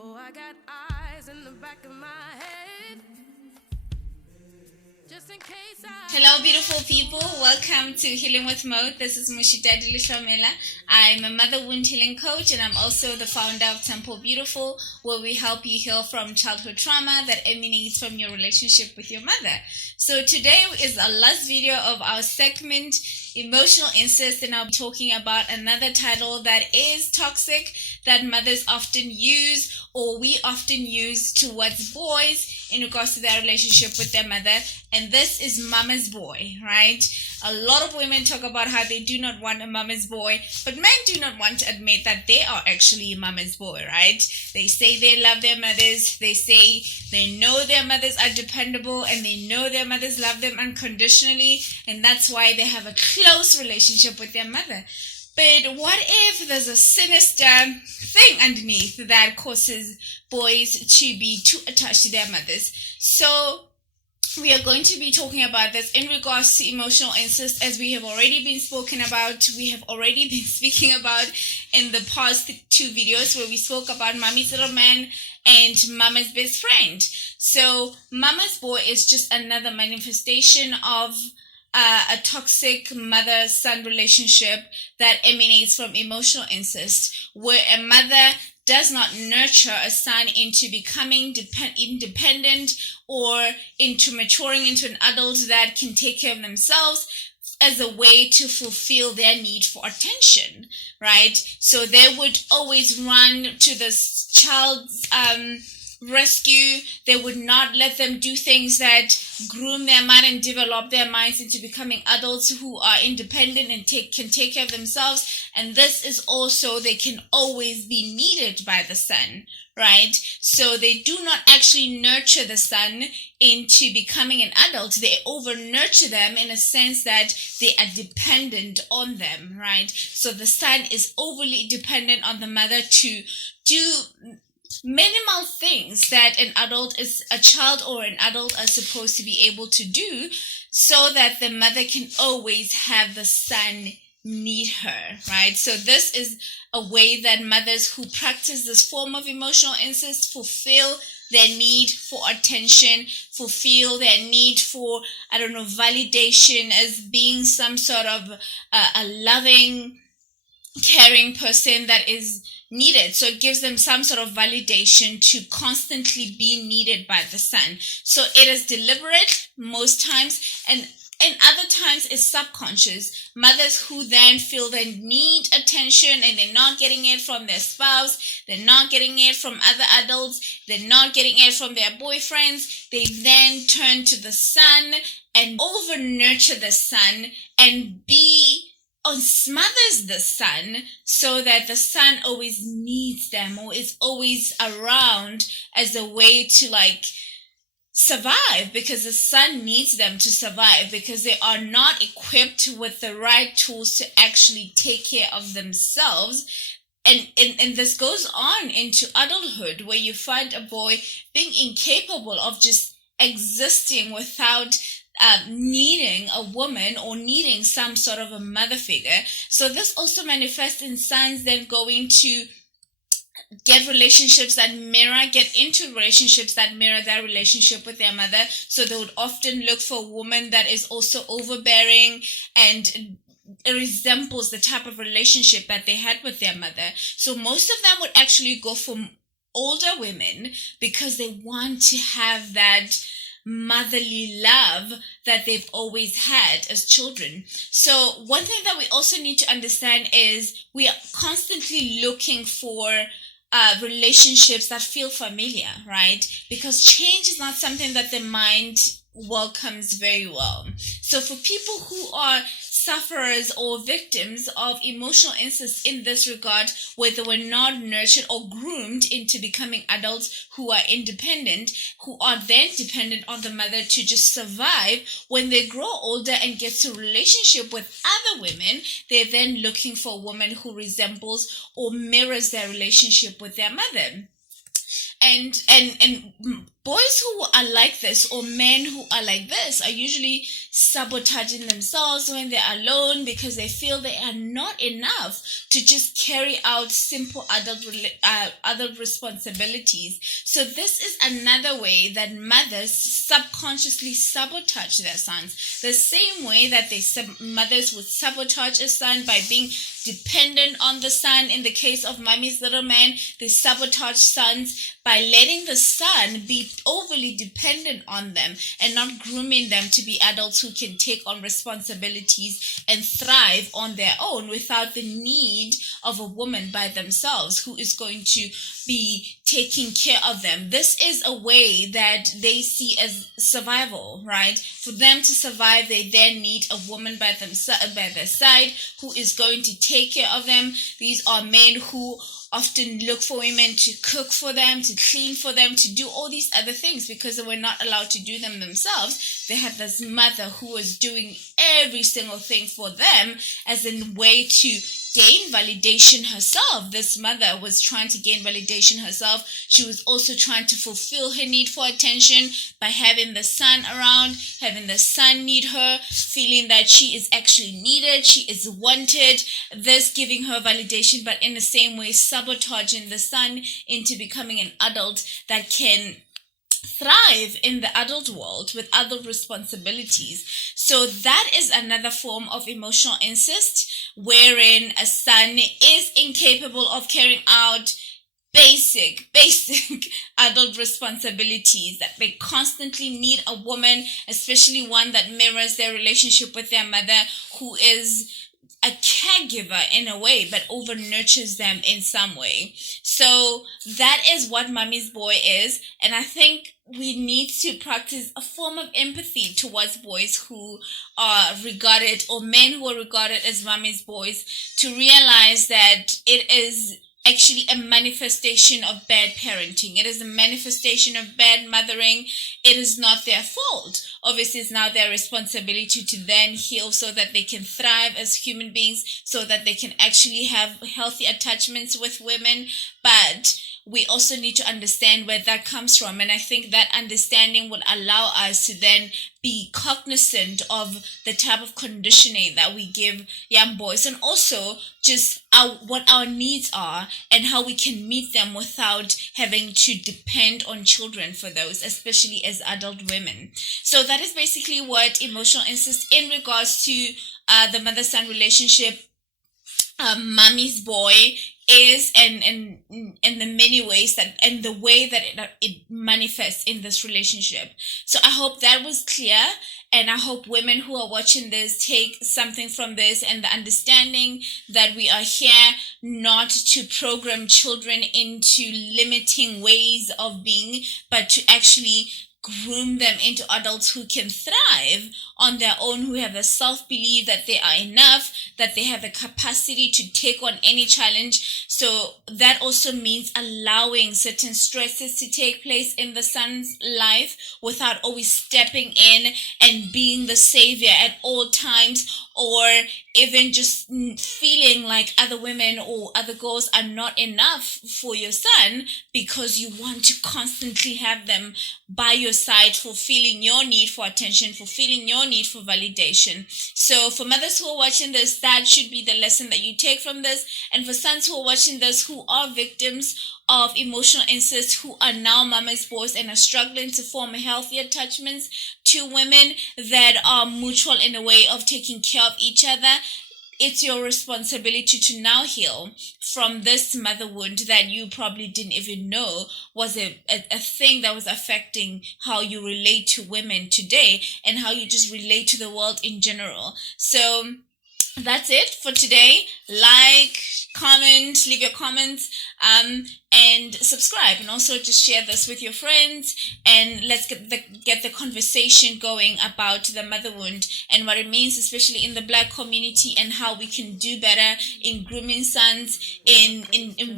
Oh, I got eyes in the back of my head, just in case I... Hello, beautiful people. Welcome to Healing with Mo. This is Moshitadi Lehlomela. I'm a mother wound healing coach, and I'm also the founder of Temple Beautiful, where we help you heal from childhood trauma that emanates from your relationship with your mother. So today is our last video of our segment, Emotional Incest, and I'll be talking about another title that is toxic, that mothers often use, or we often use towards boys in regards to their relationship with their mother, and this is mama's boy, right? A lot of women talk about how they do not want a mama's boy, but men do not want to admit that they are actually a mama's boy, right? They say they love their mothers, they say they know their mothers are dependable, and they know their mothers love them unconditionally, and that's why they have a close relationship with their mother. But what if there's a sinister thing underneath that causes boys to be too attached to their mothers? So we are going to be talking about this in regards to emotional incest, as we have already been speaking about in the past two videos, where we spoke about Mommy's Little Man and Mama's Best Friend. So Mama's Boy is just another manifestation of a toxic mother-son relationship that emanates from emotional incest, where a mother does not nurture a son into becoming independent or into maturing into an adult that can take care of themselves, as a way to fulfill their need for attention, right? So they would always run to this child's rescue. They would not let them do things that groom their mind and develop their minds into becoming adults who are independent and can take care of themselves. And this is also, they can always be needed by the son, right? So they do not actually nurture the son into becoming an adult. They over nurture them in a sense that they are dependent on them, right? So the son is overly dependent on the mother to do minimal things that a child or an adult are supposed to be able to do, so that the mother can always have the son need her, right? So this is a way that mothers who practice this form of emotional incest fulfill their need for attention, fulfill their need for, validation as being some sort of a loving, caring person that is needed. So it gives them some sort of validation to constantly be needed by the son. So it is deliberate most times, and other times it's subconscious. Mothers who then feel they need attention and they're not getting it from their spouse, they're not getting it from other adults, they're not getting it from their boyfriends, they then turn to the son and over nurture the son and smothers the son, so that the son always needs them or is always around as a way to survive, because the son needs them to survive, because they are not equipped with the right tools to actually take care of themselves. And this goes on into adulthood, where you find a boy being incapable of just existing without needing a woman or needing some sort of a mother figure. So this also manifests in sons then going to get into relationships that mirror their relationship with their mother. So they would often look for a woman that is also overbearing and resembles the type of relationship that they had with their mother. So most of them would actually go for older women, because they want to have that motherly love that they've always had as children. So one thing that we also need to understand is we are constantly looking for relationships that feel familiar, right? Because change is not something that the mind welcomes very well. So for people who are sufferers or victims of emotional incest in this regard, where they were not nurtured or groomed into becoming adults who are independent, who are then dependent on the mother to just survive, when they grow older and get to a relationship with other women, they're then looking for a woman who resembles or mirrors their relationship with their mother. and boys who are like this, or men who are like this, are usually sabotaging themselves when they're alone because they feel they are not enough to just carry out simple adult responsibilities. So this is another way that mothers subconsciously sabotage their sons, the same way that mothers would sabotage a son by being dependent on the son. In the case of Mommy's Little Man, they sabotage sons by letting the son be overly dependent on them and not grooming them to be adults who can take on responsibilities and thrive on their own without the need of a woman by themselves who is going to be taking care of them. This is a way that they see as survival, right? For them to survive, they then need a woman by their side who is going to take care of them. These are men who often look for women to cook for them, to clean for them, to do all these other things because they were not allowed to do them themselves. They had this mother who was doing every single thing for them as a way to gain validation herself. This mother was trying to gain validation herself. She was also trying to fulfill her need for attention by having the son around, having the son need her, feeling that she is actually needed, she is wanted, this giving her validation, but in the same way sabotaging the son into becoming an adult that can thrive in the adult world with adult responsibilities. So that is another form of emotional incest, wherein a son is incapable of carrying out basic adult responsibilities, that they constantly need a woman, especially one that mirrors their relationship with their mother, who is a caregiver in a way, but over nurtures them in some way. So that is what Mommy's Boy is. And I think we need to practice a form of empathy towards boys who are regarded, or men who are regarded as Mommy's Boys, to realize that it is actually a manifestation of bad parenting. It is a manifestation of bad mothering. It is not their fault. Obviously, it's now their responsibility to then heal so that they can thrive as human beings, so that they can actually have healthy attachments with women. But we also need to understand where that comes from. And I think that understanding will allow us to then be cognizant of the type of conditioning that we give young boys, and also just what our needs are and how we can meet them without having to depend on children for those, especially as adult women. So that is basically what emotional incest in regards to the mother-son relationship, Mommy's Boy is, and the many ways that, and the way that it manifests in this relationship. So I hope that was clear, and I hope women who are watching this take something from this, and the understanding that we are here not to program children into limiting ways of being, but to actually groom them into adults who can thrive on their own, who have the self-belief that they are enough, that they have the capacity to take on any challenge. So that also means allowing certain stresses to take place in the son's life without always stepping in and being the savior at all times, or even just feeling like other women or other girls are not enough for your son because you want to constantly have them by your side, fulfilling your need for attention, fulfilling your need for validation. So for mothers who are watching this, that should be the lesson that you take from this. And for sons who are watching this, who are victims of emotional incest, who are now mama's boys and are struggling to form healthy attachments to women that are mutual in a way of taking care of each other, it's your responsibility to now heal from this mother wound that you probably didn't even know was a thing that was affecting how you relate to women today and how you just relate to the world in general. So that's it for today. Like, comment, leave your comments, and subscribe, and also just share this with your friends, and let's get the conversation going about the mother wound and what it means, especially in the Black community, and how we can do better in grooming sons, in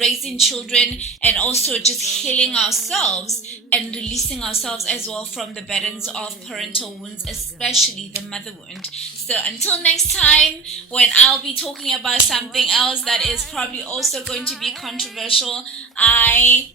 raising children, and also just healing ourselves and releasing ourselves as well from the burdens of parental wounds, especially the mother wound. So until next time, when I'll be talking about something else that is probably also going to be controversial, I